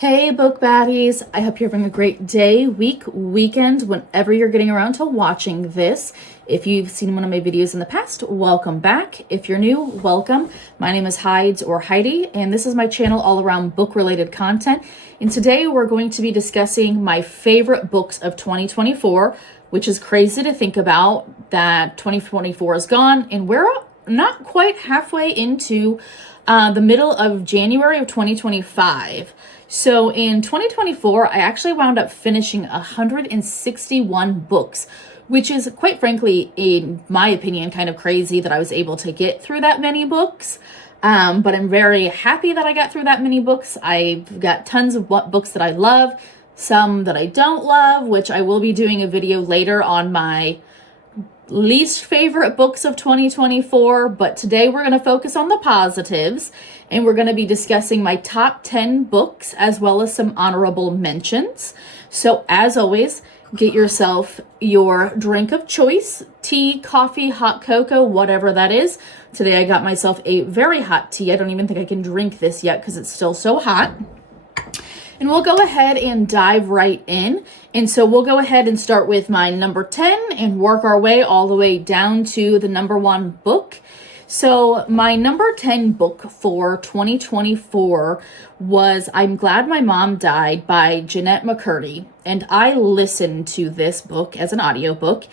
Hey, book baddies. I hope you're having a great day, week, weekend, whenever you're getting around to watching this. If you've seen one of my videos in the past, welcome back. If you're new, welcome. My name is Hides or Heidi, and this is my channel all around book-related content. And today we're going to be discussing my favorite books of 2024, which is crazy to think about that 2024 is gone, and we're not quite halfway into the middle of January of 2025. So in 2024, I actually wound up finishing 161 books, which is quite frankly, in my opinion, kind of crazy that I was able to get through that many books. But I'm very happy that I got through that many books. I've got tons of books that I love, some that I don't love, which I will be doing a video later on my least favorite books of 2024, but today we're going to focus on the positives, and we're going to be discussing my top 10 books as well as some honorable mentions. So as always, get yourself your drink of choice, tea, coffee, hot cocoa, whatever that is. Today I got myself a very hot tea. I don't even think I can drink this yet because it's still so hot. And we'll go ahead and dive right in. And so we'll go ahead and start with my number 10 and work our way all the way down to the number 1 book. So my number 10 book for 2024 was I'm Glad My Mom Died by Jeanette McCurdy. And I listened to this book as an audiobook.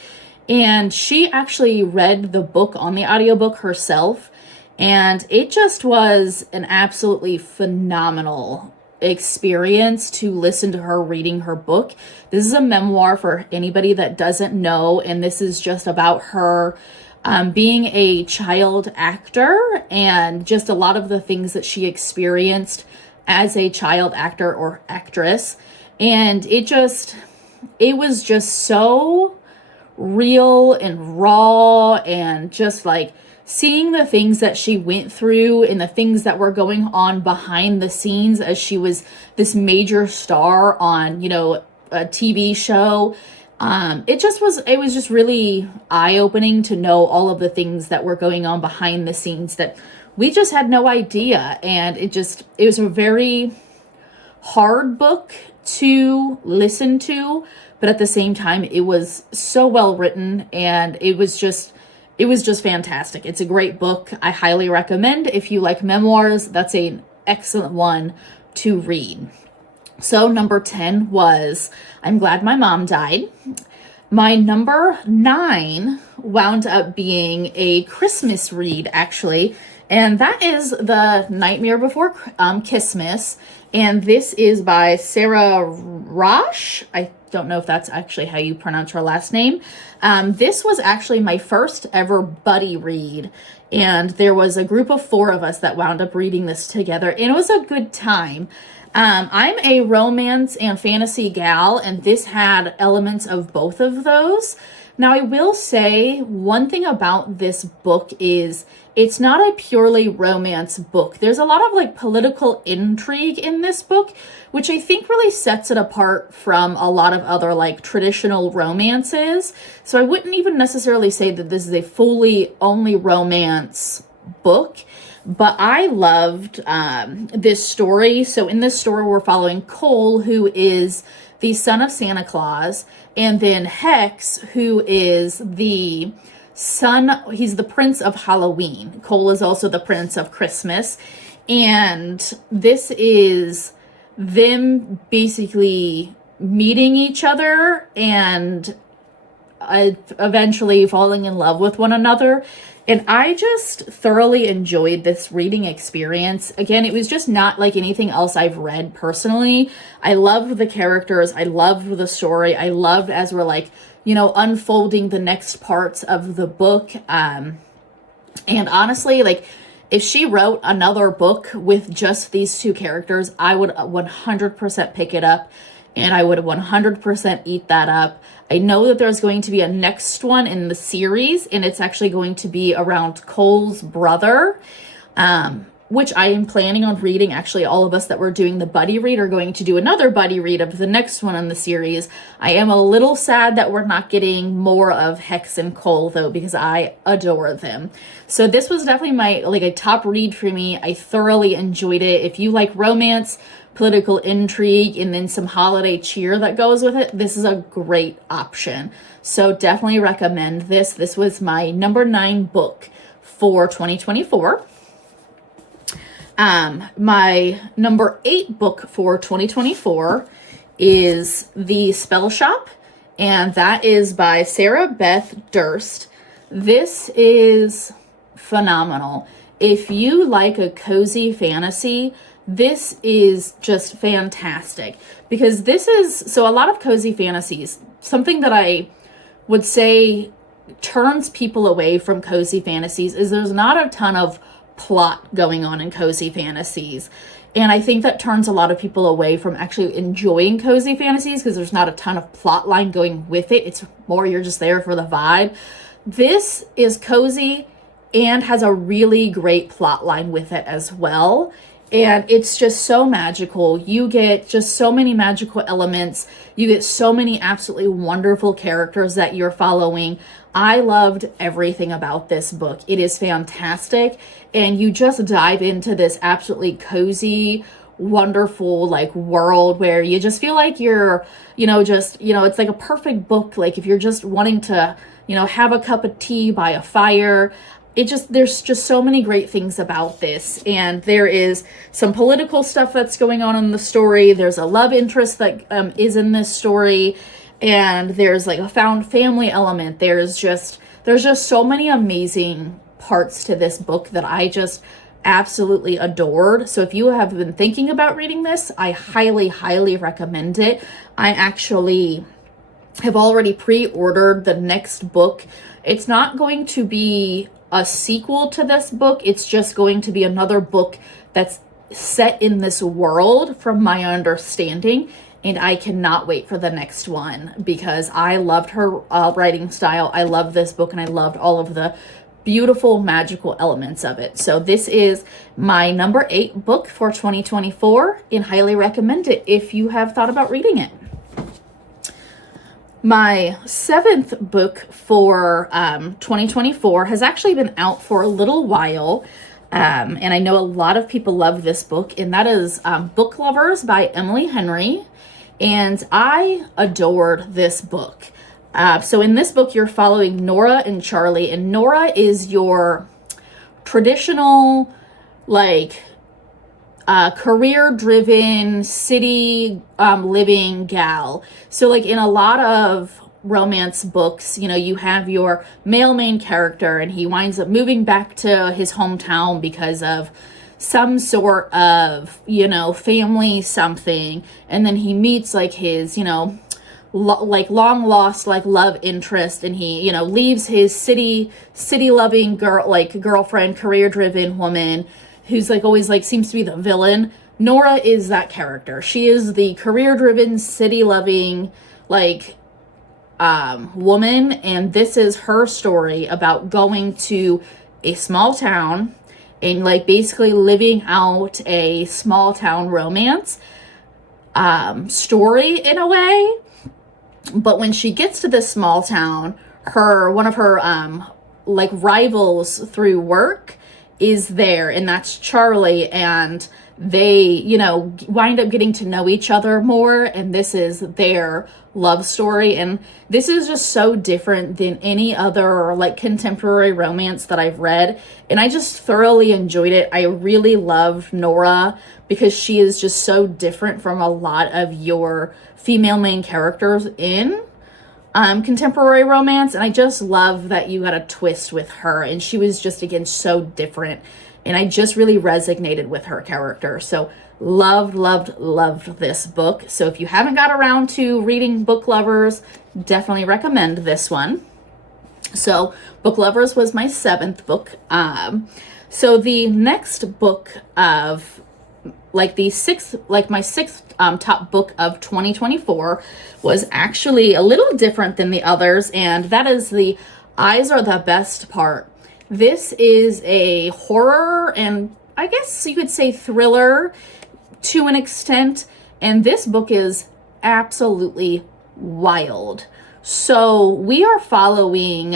And she actually read the book on the audiobook herself. And it just was an absolutely phenomenal experience to listen to her reading her book. This is a memoir for anybody that doesn't know, and this is just about her being a child actor and just a lot of the things that she experienced as a child actor or actress. And it was just so real and raw, and just like seeing the things that she went through and the things that were going on behind the scenes as she was this major star on, a TV show. It was just really eye-opening to know all of the things that were going on behind the scenes that we just had no idea. And it was a very hard book to listen to, but at the same time, it was so well written, and it was just fantastic. It's a great book. I highly recommend. If you like memoirs, that's an excellent one to read. So number 10 was I'm Glad My Mom Died. My number 9 wound up being a Christmas read, actually, and that is The Nightmare Before Christmas. And this is by Sarah Rosh. I don't know if that's actually how you pronounce her last name. This was actually my first ever buddy read, and there was a group of 4 of us that wound up reading this together, and it was a good time. I'm a romance and fantasy gal, and this had elements of both of those. Now, I will say one thing about this book is it's not a purely romance book. There's a lot of political intrigue in this book, which I think really sets it apart from a lot of other traditional romances. So I wouldn't even necessarily say that this is a fully only romance book, but I loved this story. So in this story, we're following Cole, who is the son of Santa Claus, and then Hex, who is the he's the prince of Halloween. Cole is also the prince of Christmas. And this is them basically meeting each other and eventually falling in love with one another. And I just thoroughly enjoyed this reading experience. Again, it was just not like anything else I've read personally. I loved the characters. I loved the story. I loved as we're unfolding the next parts of the book. And honestly, if she wrote another book with just these 2 characters, I would 100% pick it up, and I would 100% eat that up. I know that there's going to be a next one in the series, and it's actually going to be around Cole's brother, which I am planning on reading. Actually, all of us that were doing the buddy read are going to do another buddy read of the next one in the series. I am a little sad that we're not getting more of Hex and Cole, though, because I adore them. So this was definitely my a top read for me. I thoroughly enjoyed it. If you like romance, political intrigue and then some holiday cheer that goes with it, this is a great option. So definitely recommend this. This was my number 9 book for 2024. My number 8 book for 2024 is The Spell Shop, and that is by Sarah Beth Durst. This is phenomenal. If you like a cozy fantasy, this is just fantastic, because this is, so a lot of cozy fantasies, something that I would say turns people away from cozy fantasies is there's not a ton of plot going on in cozy fantasies. And I think that turns a lot of people away from actually enjoying cozy fantasies, because there's not a ton of plot line going with it. It's more you're just there for the vibe. This is cozy and has a really great plot line with it as well. And it's just so magical. You get just so many magical elements. You get so many absolutely wonderful characters that you're following. I loved everything about this book. It is fantastic. And you just dive into this absolutely cozy, wonderful like world where you just feel like you're, it's like a perfect book. Like if you're just wanting to, have a cup of tea by a fire. There's just so many great things about this. And there is some political stuff that's going on in the story. There's a love interest that is in this story. And there's like a found family element. There's just so many amazing parts to this book that I just absolutely adored. So if you have been thinking about reading this, I highly, highly recommend it. I actually have already pre-ordered the next book. It's not going to be a sequel to this book. It's just going to be another book that's set in this world from my understanding. And I cannot wait for the next one, because I loved her writing style. I love this book, and I loved all of the beautiful magical elements of it. So this is my number 8 book for 2024, and highly recommend it if you have thought about reading it. My 7th book for 2024 has actually been out for a little while, and I know a lot of people love this book, and that is Book Lovers by Emily Henry, and I adored this book. So in this book, you're following Nora and Charlie, and Nora is your traditional, career-driven, city living gal. So in a lot of romance books, you have your male main character, and he winds up moving back to his hometown because of some sort of, family something. And then he meets his, long lost love interest, and he leaves his city loving girlfriend, career driven woman who's always seems to be the villain. Nora is that character. She is the career driven, city loving woman, and this is her story about going to a small town and basically living out a small town romance story in a way. But when she gets to this small town, one of her rivals through work is there, and that's Charlie, and they wind up getting to know each other more, and this is their love story. And this is just so different than any other contemporary romance that I've read, and I just thoroughly enjoyed it. I really loved Nora because she is just so different from a lot of your female main characters in contemporary romance, and I just love that you got a twist with her, and she was just again so different, and I just really resonated with her character. So loved this book. So if you haven't got around to reading Book Lovers, definitely recommend this one. So Book Lovers was my 7th book. So the next book of my 6th top book of 2024 was actually a little different than the others, and that is The Eyes Are the Best Part. This is a horror, and I guess you could say thriller to an extent, and this book is absolutely wild. So we are following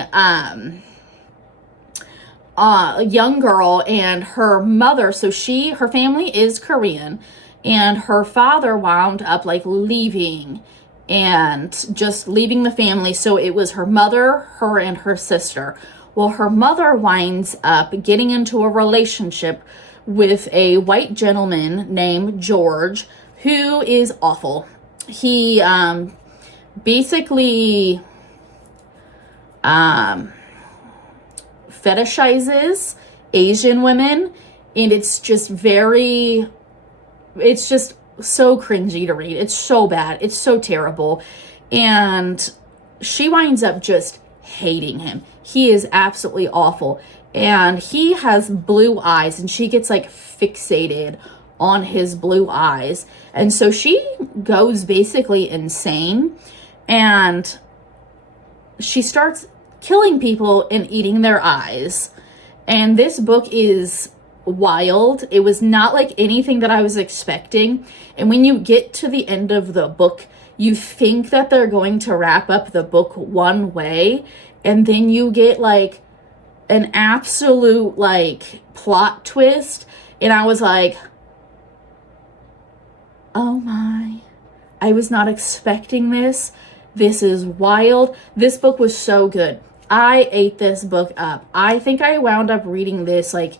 a young girl and her mother. So her family is Korean, and her father wound up like leaving and just leaving the family. So it was her mother, her, and her sister. Well, her mother winds up getting into a relationship with a white gentleman named George, who is awful. He basically fetishizes Asian women, and it's just so cringy to read. It's so bad. It's so terrible. And she winds up just hating him. He is absolutely awful. And he has blue eyes, and she gets like fixated on his blue eyes. And so she goes basically insane, and she starts killing people and eating their eyes. And this book is wild. It was not like anything that I was expecting. And when you get to the end of the book, you think that they're going to wrap up the book one way, and then you get like an absolute like plot twist. And I was like, oh my, I was not expecting this. This is wild. This book was so good. I ate this book up. I think I wound up reading this like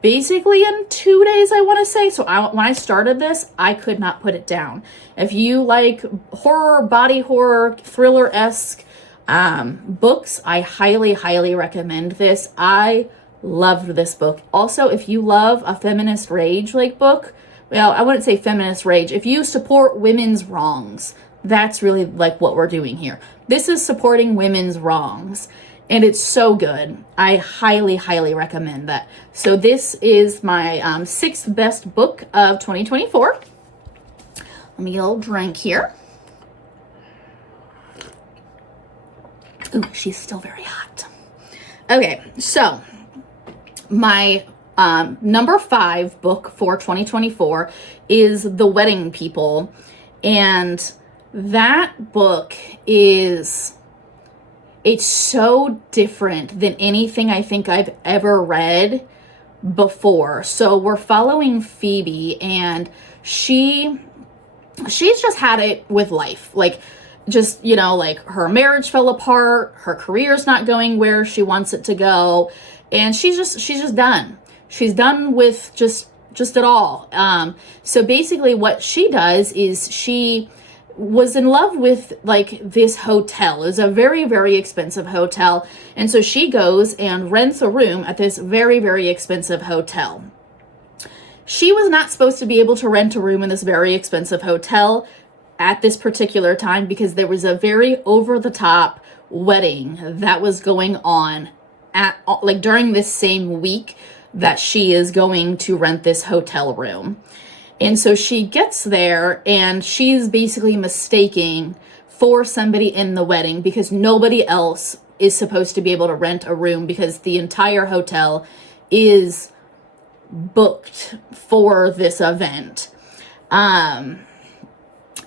basically in 2 days, I want to say. So when I started this, I could not put it down. If you like horror, body horror, thriller-esque books, I highly, highly recommend this. I loved this book. Also, if you love a feminist rage like book, well, I wouldn't say feminist rage. If you support women's wrongs, that's really like what we're doing here. This is supporting women's wrongs, and it's so good. I highly, highly recommend that. So this is my sixth best book of 2024. Let me get a little drink here. Ooh, she's still very hot. Okay, so my number 5 book for 2024 is The Wedding People. And that book it's so different than anything I think I've ever read before. So we're following Phoebe, and she's just had it with life. Like, just, you know, like her marriage fell apart, her career's not going where she wants it to go, and she's just done. She's done with just it all. So basically what she does is she was in love with like this hotel. It was a very, very expensive hotel. And so she goes and rents a room at this very, very expensive hotel. She was not supposed to be able to rent a room in this very expensive hotel at this particular time, because there was a very over-the-top wedding that was going on at like during this same week that she is going to rent this hotel room. And so she gets there, and she's basically mistaking for somebody in the wedding, because nobody else is supposed to be able to rent a room, because the entire hotel is booked for this event.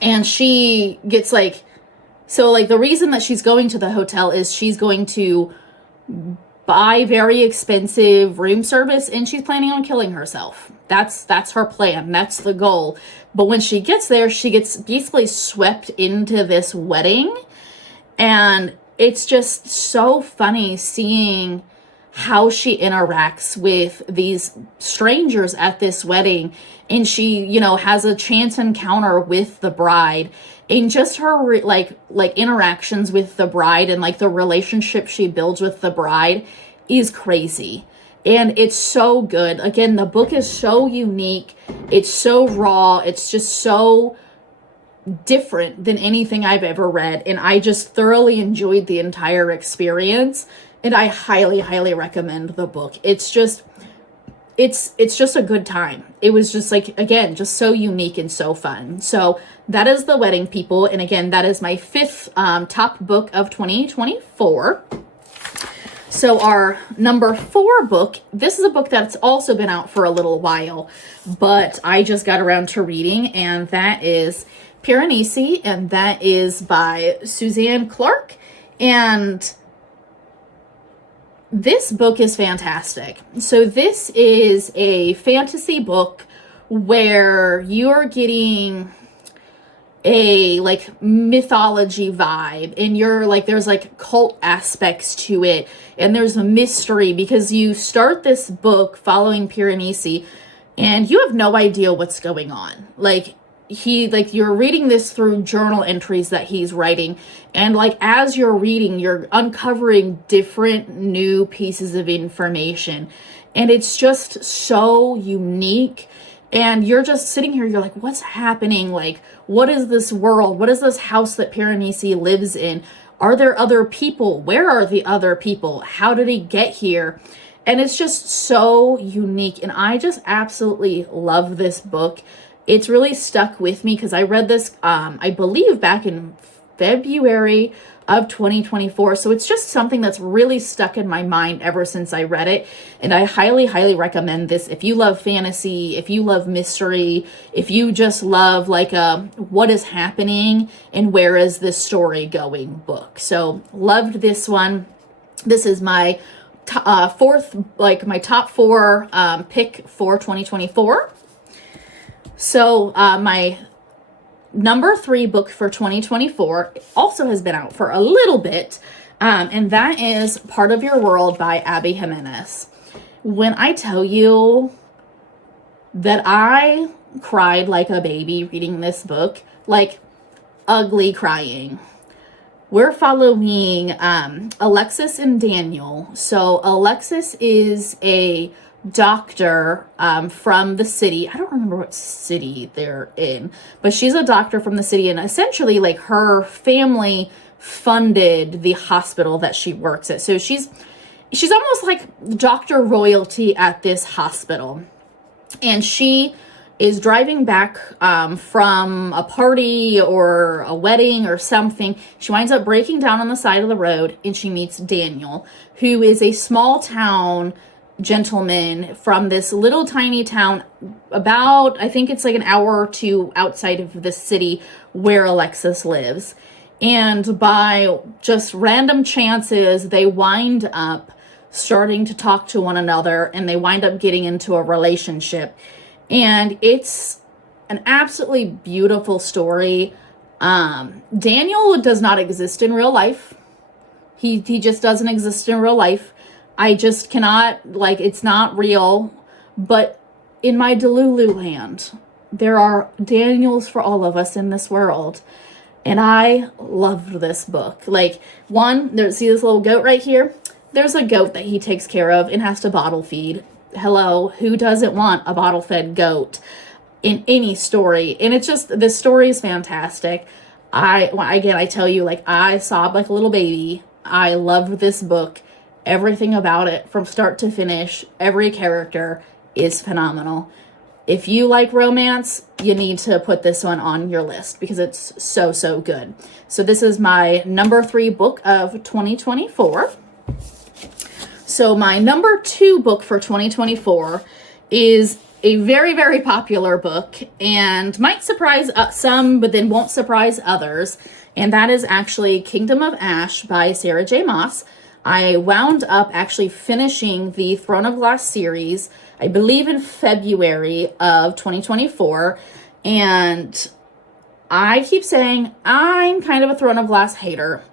And she gets like, so like the reason that she's going to the hotel is she's going to buy very expensive room service, and she's planning on killing herself. That's her plan. That's the goal. But when she gets there, she gets basically swept into this wedding, and it's just so funny seeing how she interacts with these strangers at this wedding. And she, you know, has a chance encounter with the bride, and just her like interactions with the bride and like the relationship she builds with the bride is crazy. And it's so good. Again, the book is so unique. It's so raw. It's just so different than anything I've ever read. And I just thoroughly enjoyed the entire experience. And I highly, highly recommend the book. It's just a good time. It was just like, again, just so unique and so fun. So that is The Wedding People. And again, that is my 5th top book of 2024. So our number 4 book, this is a book that's also been out for a little while, but I just got around to reading, and that is Piranesi, and that is by Suzanne Clark. And this book is fantastic. So this is a fantasy book where you're getting a like mythology vibe, and you're like, there's like cult aspects to it, and there's a mystery because you start this book following Piranesi and you have no idea what's going on. Like you're reading this through journal entries that he's writing, and like as you're reading, you're uncovering different new pieces of information, and it's just so unique. And you're just sitting here, you're like, what's happening? Like, what is this world? What is this house that Piranesi lives in? Are there other people? Where are the other people? How did he get here? And it's just so unique. And I just absolutely love this book. It's really stuck with me because I read this, I believe, back in February of 2024. So it's just something that's really stuck in my mind ever since I read it. And I highly, highly recommend this. If you love fantasy, if you love mystery, if you just love like what is happening and where is this story going book. So loved this one. This is my fourth, like my top four pick for 2024. So my number 3 book for 2024 also has been out for a little bit, and that is Part of Your World by Abby Jimenez. When I tell you that I cried like a baby reading this book, like ugly crying. We're following Alexis and Daniel. So Alexis is a doctor from the city. I don't remember what city they're in, but she's a doctor from the city, and essentially like her family funded the hospital that she works at. So she's almost like doctor royalty at this hospital. And she is driving back from a party or a wedding or something. She winds up breaking down on the side of the road, and she meets Daniel, who is a small town gentleman from this little tiny town about, I think it's like an hour or two outside of the city where Alexis lives. And by just random chances, they wind up starting to talk to one another, and they wind up getting into a relationship. And it's an absolutely beautiful story. Daniel does not exist in real life. He just doesn't exist in real life. I just cannot, like, it's not real. But in my Delulu land, there are Daniels for all of us in this world. And I loved this book. Like, see this little goat right here? There's a goat that he takes care of and has to bottle feed. Hello, who doesn't want a bottle-fed goat in any story? And it's just, this story is fantastic. I tell you, like, I sobbed like a little baby. I loved this book. Everything about it, from start to finish, every character is phenomenal. If you like romance, you need to put this one on your list because it's so, so good. So this is my number 3 book of 2024. So my number 2 book for 2024 is a very, very popular book and might surprise some, but then won't surprise others. And that is actually Kingdom of Ash by Sarah J. Maas. I wound up actually finishing the Throne of Glass series, I believe in February of 2024. And I keep saying I'm kind of a Throne of Glass hater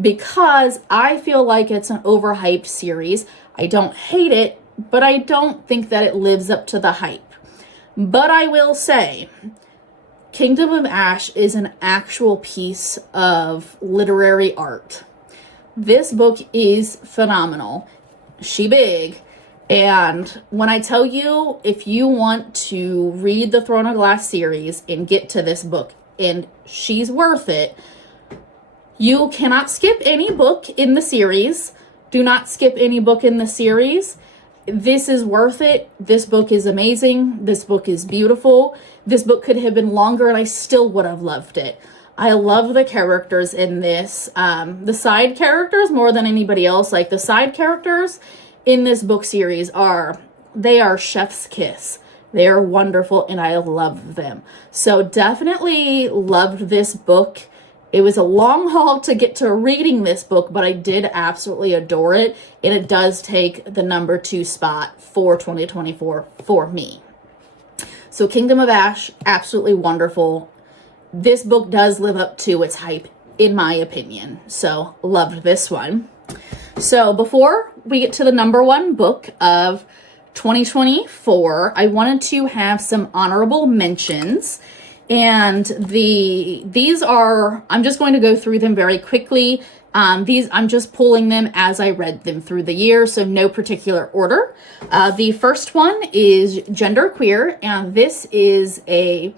because I feel like it's an overhyped series. I don't hate it, but I don't think that it lives up to the hype. But I will say, Kingdom of Ash is an actual piece of literary art. This book is phenomenal. She big. And when I tell you, if you want to read the Throne of Glass series and get to this book, and she's worth it, you cannot skip any book in the series. Do not skip any book in the series. This is worth it. This book is amazing. This book is beautiful. This book could have been longer and I still would have loved it. I love the characters in this. The side characters more than anybody else. Like the side characters in this book series they are chef's kiss. They are wonderful and I love them. So definitely loved this book. It was a long haul to get to reading this book, but I did absolutely adore it. And it does take the number 2 spot for 2024 for me. So Kingdom of Ash, absolutely wonderful. This book does live up to its hype, in my opinion. So loved this one. So before we get to the number one book of 2024, I wanted to have some honorable mentions. And these are, I'm just going to go through them very quickly. I'm just pulling them as I read them through the year, so no particular order. The first one is Genderqueer, and this is a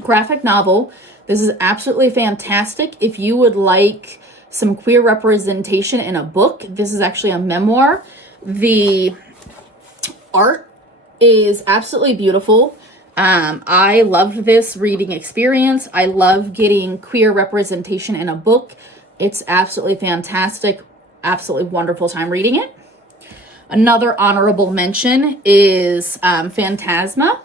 graphic novel. This is absolutely fantastic. If you would like some queer representation in a book, this is actually a memoir. The art is absolutely beautiful. I loved this reading experience. I love getting queer representation in a book. It's absolutely fantastic. Absolutely wonderful time reading it. Another honorable mention is Phantasma.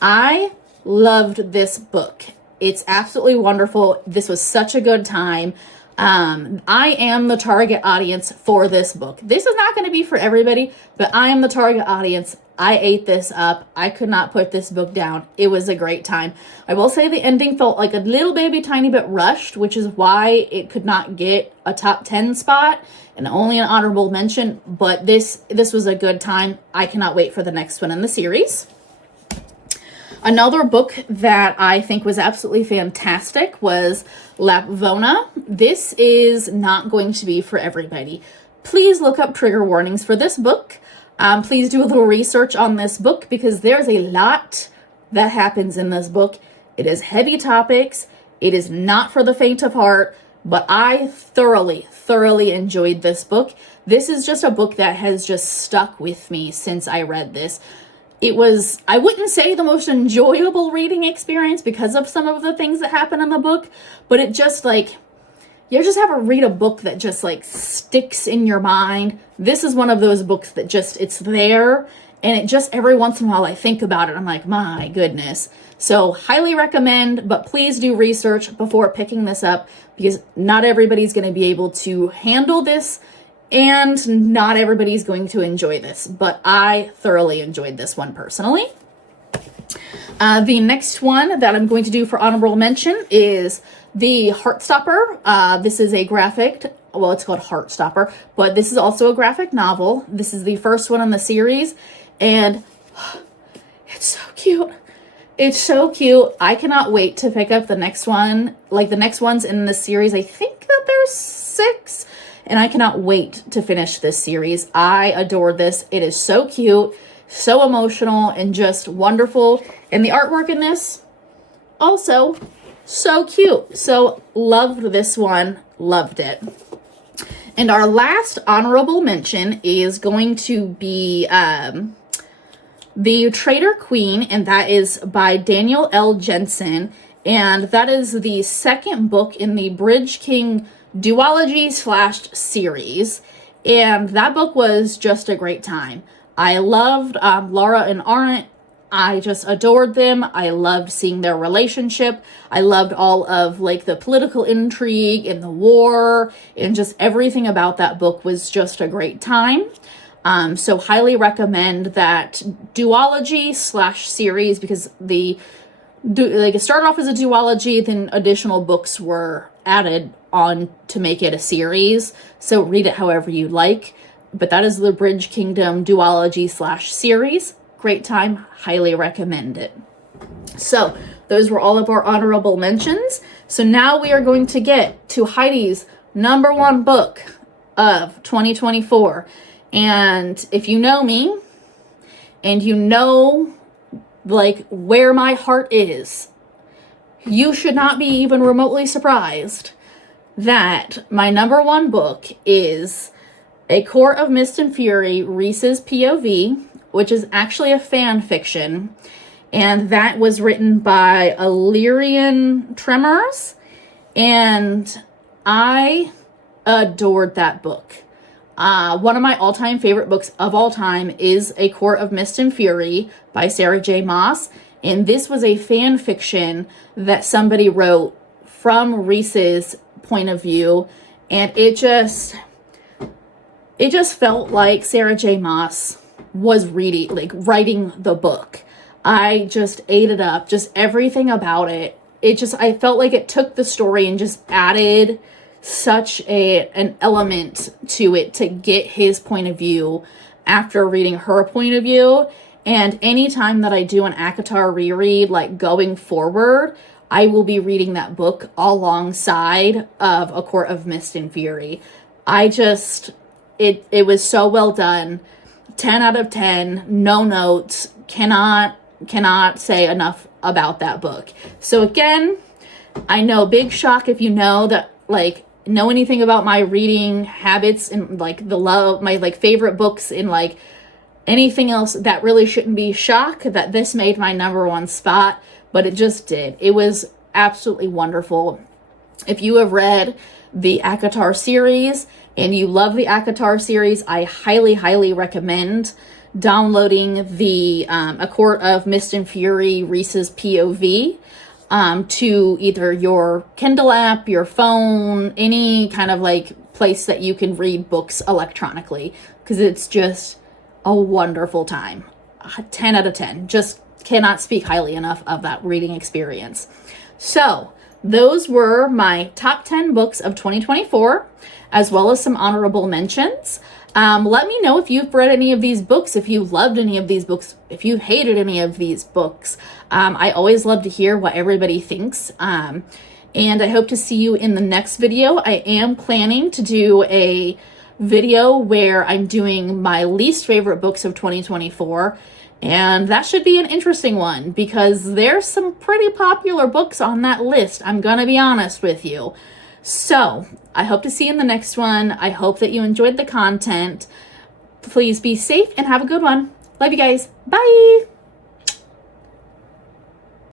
I loved this book. It's absolutely wonderful. This was such a good time. I am the target audience for this book. This is not going to be for everybody, but I am the target audience. I ate this up. I could not put this book down. It was a great time. I will say the ending felt like a little baby tiny bit rushed, which is why it could not get a top 10 spot and only an honorable mention, but this was a good time. I cannot wait for the next one in the series. Another book that I think was absolutely fantastic was Lapvona. This is not going to be for everybody. Please look up trigger warnings for this book. Please do a little research on this book because there's a lot that happens in this book. It is heavy topics. It is not for the faint of heart, but I thoroughly enjoyed this book. This is just a book that has just stuck with me since I read this. It was, I wouldn't say the most enjoyable reading experience because of some of the things that happen in the book, but it just like, you just have to read a book that just like sticks in your mind. This is one of those books that just, it's there. And it just, every once in a while I think about it. I'm like, my goodness. So highly recommend, but please do research before picking this up because not everybody's going to be able to handle this and not everybody's going to enjoy this. But I thoroughly enjoyed this one personally. The next one that I'm going to do for honorable mention is The Heartstopper. This is a graphic, well, it's called Heartstopper, but this is also a graphic novel. This is the first one in the series, and it's so cute. It's so cute. I cannot wait to pick up the next one, like the next ones in the series. I think that there's 6, and I cannot wait to finish this series. I adore this. It is so cute, so emotional, and just wonderful. And the artwork in this, also so cute. So loved this one, loved it. And our last honorable mention is going to be The Traitor Queen, and that is by Daniel L. Jensen. And that is the second book in the Bridge King duology/series. And that book was just a great time. I loved Laura and Arnett. I just adored them. I loved seeing their relationship. I loved all of like the political intrigue and the war and just everything about that book was just a great time. So highly recommend that duology/series because it started off as a duology, then additional books were added on to make it a series. So read it however you like. But that is the Bridge Kingdom duology/series. Great time. Highly recommend it. So those were all of our honorable mentions. So now we are going to get to Heidi's number one book of 2024. And if you know me and you know like where my heart is, you should not be even remotely surprised that my number one book is A Court of Mist and Fury, Reese's POV, which is actually a fan fiction. And that was written by Illyrian Tremors. And I adored that book. One of my all-time favorite books of all time is A Court of Mist and Fury by Sarah J. Maas. And this was a fan fiction that somebody wrote from Reese's point of view. And it just felt like Sarah J. Maas was reading, like writing the book. I just ate it up, just everything about it. I felt like it took the story and just added such an element to it to get his point of view after reading her point of view. And anytime that I do an ACOTAR reread, like going forward, I will be reading that book alongside of A Court of Mist and Fury. It was so well done. 10 out of 10, no notes, cannot say enough about that book. So again, I know, big shock if you know that, like, know anything about my reading habits and like the love, my like favorite books and like anything else, that really shouldn't be shock that this made my #1 spot, but it just did. It was absolutely wonderful. If you have read the ACOTAR series and you love the ACOTAR series, I highly, highly recommend downloading the A Court of Mist and Fury Reese's POV to either your Kindle app, your phone, any kind of like place that you can read books electronically, because it's just a wonderful time. 10 out of 10. Just cannot speak highly enough of that reading experience. So those were my top 10 books of 2024, as well as some honorable mentions. Let me know if you've read any of these books, if you loved any of these books, if you hated any of these books. I always love to hear what everybody thinks. And I hope to see you in the next video. I am planning to do a video where I'm doing my least favorite books of 2024. And that should be an interesting one because there's some pretty popular books on that list. I'm going to be honest with you. So I hope to see you in the next one. I hope that you enjoyed the content. Please be safe and have a good one. Love you guys. Bye.